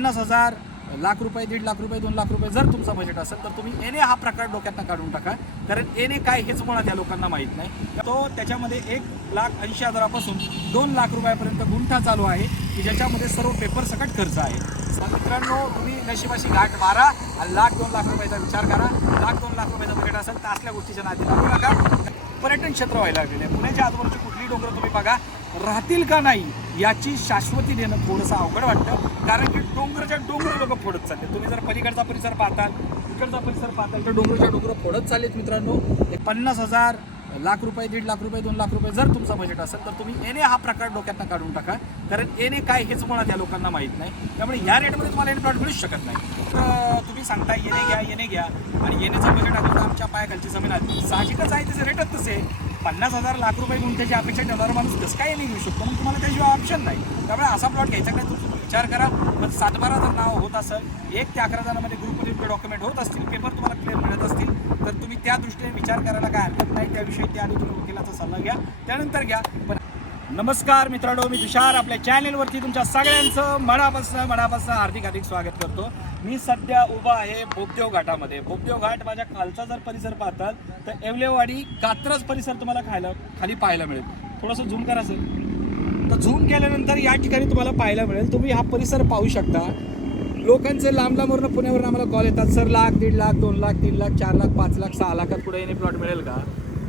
पन्नास हजार लाख रुपये दीड लाख रुपये दोन लाख रुपये जर तुमचा बजेट असेल तर तुम्ही एने हा प्रकार डोक्यातनं काढून टाका. कारण एने काय हेच मुळात या लोकांना माहीत नाही. तो त्याच्यामध्ये एक लाख ऐंशी हजारापासून दोन लाख रुपयापर्यंत गुंठा चालू आहे की ज्याच्यामध्ये सर्व पेपर सकट खर्च आहे. मित्रांनो तुम्ही नशिबाशी घाट मारा आणि लाख दोन लाख रुपयाचा विचार करा. लाख दोन लाख रुपयाचा बजेट असेल तर असल्या गोष्टीच्या नादी लागू नका. पर्यटन क्षेत्र व्हायला लागलेलं आहे. पुण्याच्या आजूबाजूची कुठली डोंगर तुम्ही बघा. राहतील का नाही? याची शाश्वती देणं थोडंसं अवघड वाटतं. कारण की डोंगरच्या डोंगर लोक फोडत चालले. तुम्ही जर पलीकडचा परिसर पाहताल इकडचा परिसर पाहताल तर डोंगरच्या डोंगर फोडत चाललेत मित्रांनो. पन्नास हजार लाख रुपये दीड लाख रुपये दोन लाख रुपये जर तुमचं बजेट असेल तर तुम्ही एने हा प्रकार डोक्यातनं काढून टाका. कारण एने काय हेच मुळात या लोकांना माहीत नाही. त्यामुळे या रेटमध्ये तुम्हाला एने प्लॉट मिळूच शकत नाही. तर तुम्ही सांगता येणे घ्या येणे घ्या. आणि येण्याचं बजेट आता आमच्या पायाखालची जमीन आहे. साहजिकच आहे त्याचे रेटच तसे. पन्नास हजार लाख रुपये गुंठ्याची अपेक्षा ठेवणारा माणूस कसं काय नाही घेऊ शकतो मग तुम्हाला त्याशिवाय ऑप्शन नाही. त्यामुळे असा प्लॉट घ्यायचा काय तुम्ही विचार करा. पण सातबारा जर नाव होत असेल एक ते अकरा जणांमध्ये ग्रुपमध्ये डॉक्युमेंट होत असतील पेपर तुम्हाला क्लिअर मिळत असतील तर तुम्ही त्या दृष्टीने विचार करायला काय हरकत नाही. त्याविषयी त्याआधी तुम्ही वकिलाचा सल्ला घ्या. त्यानंतर घ्या. पण नमस्कार मित्रांनो मी तुषार. आपल्या चॅनेलवरती तुमच्या सगळ्यांचं मनापासून मनापासून हार्दिक हार्दिक स्वागत करतो. मी सध्या उभा आहे बोगदेव घाटामध्ये. बोगदेव घाट माझ्या खालचा जर परिसर पाहताल तर एवलेवाडी कात्रज परिसर तुम्हाला खायला खाली पाहायला मिळेल. थोडंसं झूम करा सर तर झूम केल्यानंतर या ठिकाणी तुम्हाला पाहायला मिळेल. तुम्ही हा परिसर पाहू शकता. लोकांचे लांब लांबवरनं पुण्यावरून आम्हाला कॉल येतात. सर लाख दीड लाख दोन लाख तीन लाख चार लाख पाच लाख सहा लाखात पुढे येणे प्लॉट मिळेल का?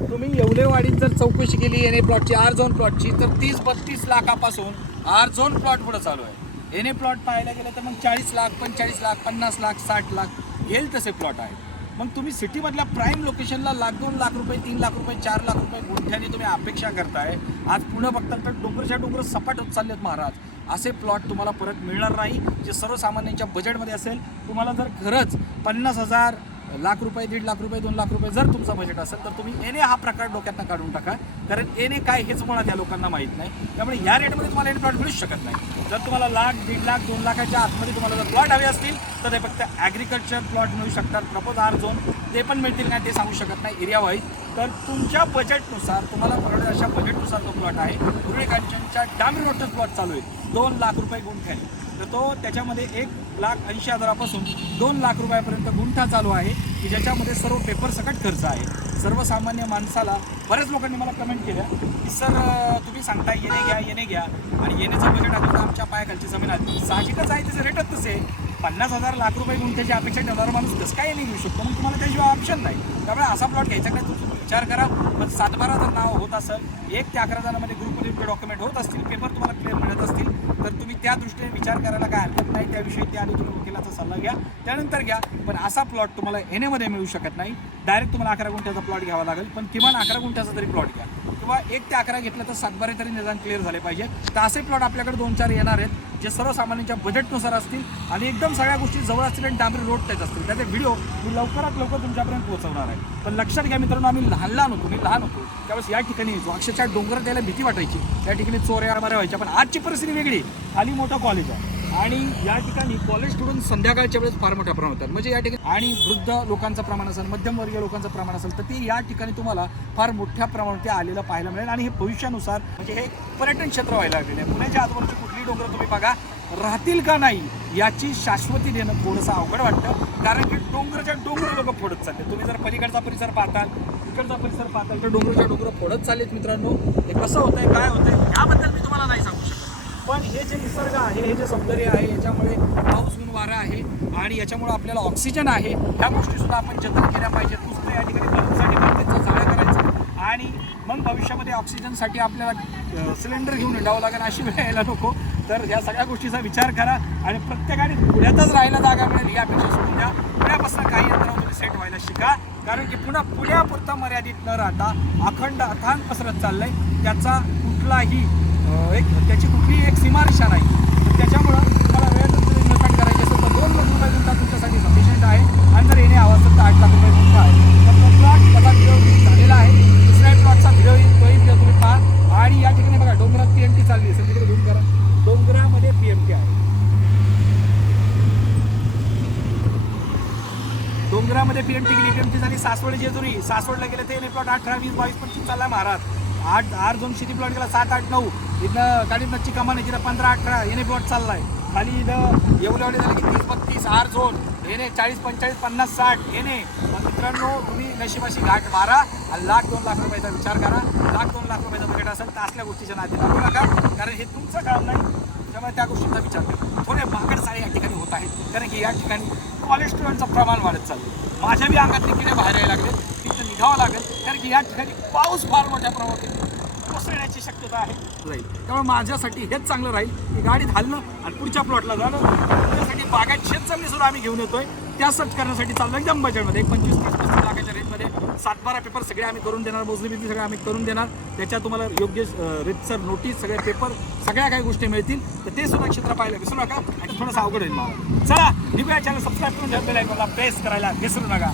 तुम्ही येवलेवाडीत जर चौकशी केली एन ए प्लॉटची आर झोन प्लॉटची तर तीस बत्तीस लाखापासून आर झोन प्लॉट पुढे चालू आहे. एन ए प्लॉट पाहायला गेलं तर मग चाळीस लाख पंचेचाळीस लाख पन्नास लाख साठ लाख येईल तसे प्लॉट आहेत. मग तुम्ही सिटीमधल्या प्राईम लोकेशनला लाख दोन लाख रुपये तीन लाख रुपये चार लाख रुपये गुंठ्याने तुम्ही अपेक्षा करताय. आज पुणे बघतात तर डोंगरच्या डोंगर सपाट होत चालले आहेत महाराज. असे प्लॉट तुम्हाला परत मिळणार नाही. जे सर्वसामान्यांच्या बजेटमध्ये असेल तुम्हाला जर खरंच पन्नास हजार लाख रुपये दीड लाख रुपये दोन लाख रुपये जर तुमचं बजेट असेल तर तुम्ही एने हा प्रकार डोक्यातनं काढून टाका. कारण एने काय हेच मुळात या लोकांना माहीत नाही. त्यामुळे या रेटमध्ये तुम्हाला एन प्लॉट मिळूच शकत नाही. जर तुम्हाला लाख दीड लाख दोन लाखाच्या आतमध्ये तुम्हाला जर प्लॉट हवे असतील तर ते फक्त ॲग्रिकल्चर प्लॉट मिळू शकतात प्रपोज आर झोन ते पण मिळतील का ते सांगू शकत नाही एरिया वाईज तर तुमच्या बजेटनुसार तुम्हाला परवडेल अशा बजेटनुसार तो प्लॉट आहे. रुळे कांचनच्या डांबरी रोडचा प्लॉट चालू आहे. दोन लाख रुपये गुंठ्याने. तर तो त्याच्यामध्ये एक लाख ऐंशी हजारापासून दोन लाख रुपयापर्यंत गुंठा चालू आहे की ज्याच्यामध्ये सर्व पेपर सकट खर्च आहे. सर्वसामान्य माणसाला बऱ्याच लोकांनी मला कमेंट केल्या की सर तुम्ही सांगता येणे घ्या येणे घ्या आणि येण्याचं बजेट अगोदर आमच्या पायाखालची जमीन आहे. साहजिकच आहे त्याचं रेटच तसे. पन्नास हजार लाख रुपये गुंठ्याची अपेक्षा ठेवणारा माणूस कसं काय नाही घेऊ शकतो? मग तुम्हाला त्याशिवाय ऑप्शन नाही. त्यामुळे असा प्लॉट घ्यायचा काय तुम्ही विचार करा. पण सातबारा जर नाव होत असेल एक ते अकरा जणांमध्ये ग्रुपमध्ये डॉक्युमेंट होत असतील पेपर तुम्हाला क्लिअर मिळत असतील तर तुम्ही त्या दृष्टीने विचार करायला काय हरकत नाही. त्याविषयी त्या तुम्ही वकिलाचा सल्ला घ्या. त्यानंतर घ्या. पण असा प्लॉट तुम्हाला एनेमध्ये मिळू शकत नाही. डायरेक्ट तुम्हाला अकरा गुंठ्याचा प्लॉट घ्यावा लागेल. पण किमान अकरा गुंठ्याचा तरी प्लॉट घ्या. किंवा एक ते अकरा घेतलं तर सातबारे तरी निदान क्लिअर झाले पाहिजे. तर असे प्लॉट आपल्याकडे दोन चार येणार आहेत जे सर्वसामान्यांच्या बजेटनुसार असतील आणि एकदम सगळ्या गोष्टी जवळ असतील आणि डांबरी रोड त्याच असतील. त्याचे व्हिडिओ मी लवकरात लवकर तुमच्यापर्यंत पोहोचवणार आहे. पण लक्षात घ्या मित्रांनो आम्ही लहान लहान होतो. मी लहान होतो. त्यावेळेस या ठिकाणी अक्षरशः डोंगर द्यायला भीती वाटायची. त्या ठिकाणी चोऱ्या माऱ्या व्हायच्या पण आजची परिस्थिती वेगळी खाली मोठं कॉलेज आहे. आणि या ठिकाणी कॉलेज स्टुडंट संध्याकाळच्या वेळेस फार मोठ्या प्रमाणात होतात. म्हणजे या ठिकाणी आणि वृद्ध लोकांचं प्रमाण असेल मध्यमवर्गीय लोकांचं प्रमाण असेल तर ते या ठिकाणी तुम्हाला फार मोठ्या प्रमाणात ते आलेलं पाहायला मिळेल. आणि हे भविष्यानुसार म्हणजे हे पर्यटन क्षेत्र व्हायला लागलेलं आहे. पुण्याच्या आजूबाजूची कुठली डोंगर तुम्ही बघा राहतील का नाही याची शाश्वती देणं थोडंसं अवघड वाटतं. कारण की डोंगरच्या डोंगर लोक फोडत चालले तुम्ही जर पलीकडचा परिसर पाहताल इकडचा परिसर पाहताल तर डोंगरच्या डोंगर फोडत चाललेत मित्रांनो. हे कसं होतंय काय होतंय याबद्दल मी तुम्हाला नाही सांगू शकत. पण हे जे निसर्ग आहे हे जे सौंदर्य आहे याच्यामुळे पाऊस ऊन वारा आहे आणि याच्यामुळे आपल्याला ऑक्सिजन आहे ह्या गोष्टी सुद्धा आपण जतन केल्या पाहिजेत. नुसतं या ठिकाणी बल्बसाठी प्रत्येकचं झाडं करायचं. आणि मग भविष्यामध्ये ऑक्सिजनसाठी आपल्याला सिलेंडर घेऊन हिंडावं लागेल अशी वेळ यायला नको. तर या सगळ्या गोष्टीचा विचार करा आणि प्रत्येकाने पुण्यातच राहायला जागा मिळेल यापेक्षा सोडून द्या. पुण्यापासून काही अंतरावर तुम्ही सेट व्हायला शिका. कारण की पुन्हा पुण्यापुरता मर्यादित न राहता अखंड अथांग पसरत चाललंय. त्याचा कुठलाही एक त्याची कुठलीही एक सीमारेषा नाही. तर त्याच्यामुळं तुम्हाला वेळ जर इन्व्हेस्टमेंट करायची असेल तर दोन लाख रुपये गुंठा तुमच्यासाठी सफिशियंट आहे. आणि जर येणे आवाज तर आठ लाख रुपये गुंठा आहे. तर तो प्लॉट त्याचा व्हिडिओ झालेला आहे. दुसऱ्या प्लॉटचा व्हिडिओ येईल तोही व्हिडिओ तुम्ही पहा. आणि या ठिकाणी बघा डोंगरात पी एम टी चालली असेल. तिकडे झूम करा. डोंगरामध्ये पी एम टी आहे. डोंगरामध्ये पी एम टी गेली पी एम टी झाली सासवड जेजुरी. सासवडला गेले ते प्लॉट अठरा वीस बावीस पंचवीस चालला महाराज. आठ आठ दोन शेती प्लॉट गेला सात आठ नऊ. इथनं काडीतनं आहे तिथं पंधरा अठरा येणे प्लॉट चाललाय. खाली इथं येवलेवले झाले की तीस बत्तीस आर झोन येणे चाळीस पंचेचाळीस पन्नास साठ. येणे मित्रांनो तुम्ही नशिबाशी घाट मारा आणि लाख दोन लाख रुपयाचा विचार करा. लाख दोन लाख रुपयाचा बजेट असेल तर असल्या गोष्टीच्या नादी लागू नका. कारण हे तुमचं काम नाही. त्यामुळे त्या गोष्टीचा विचार करा. थोडे माकडसाळे या ठिकाणी होत आहेत. कारण की या ठिकाणी कॉलेस्ट्रॉलचं प्रमाण वाढत चाललं माझ्या बी अंगातले किडे बाहेर यायला लागले. घ्यावा लागेल. कारण की या ठिकाणी पाऊस फार मोठ्या प्रमाणात कोसळण्याची शक्यता आहे. राहील त्यामुळे माझ्यासाठी हेच चांगलं राहील. की गाडीत हलणं आणि पुढच्या प्लॉटला जाणं. त्यासाठी बागायत शेतजमिनी सुद्धा आम्ही घेऊन येतोय. त्या सर्च करण्यासाठी चाललं एकदम बजेटमध्ये. एक पंचवीस तीस पस्तीस लाखाच्या रेटमध्ये सात बारा पेपर सगळे आम्ही करून देणार. मोजणी बिजली सगळे आम्ही करून देणार. त्याच्या तुम्हाला योग्य रितसर नोटीस सगळे पेपर सगळ्या काही गोष्टी मिळतील. तर ते सुद्धा क्षेत्र पाहायला विसरू नका. आणि थोडंसं अवघड होईल मला चला निघूया चॅनल सबस्क्राईब करून ठेवलेलं आहे मला प्रेस करायला विसरू नका.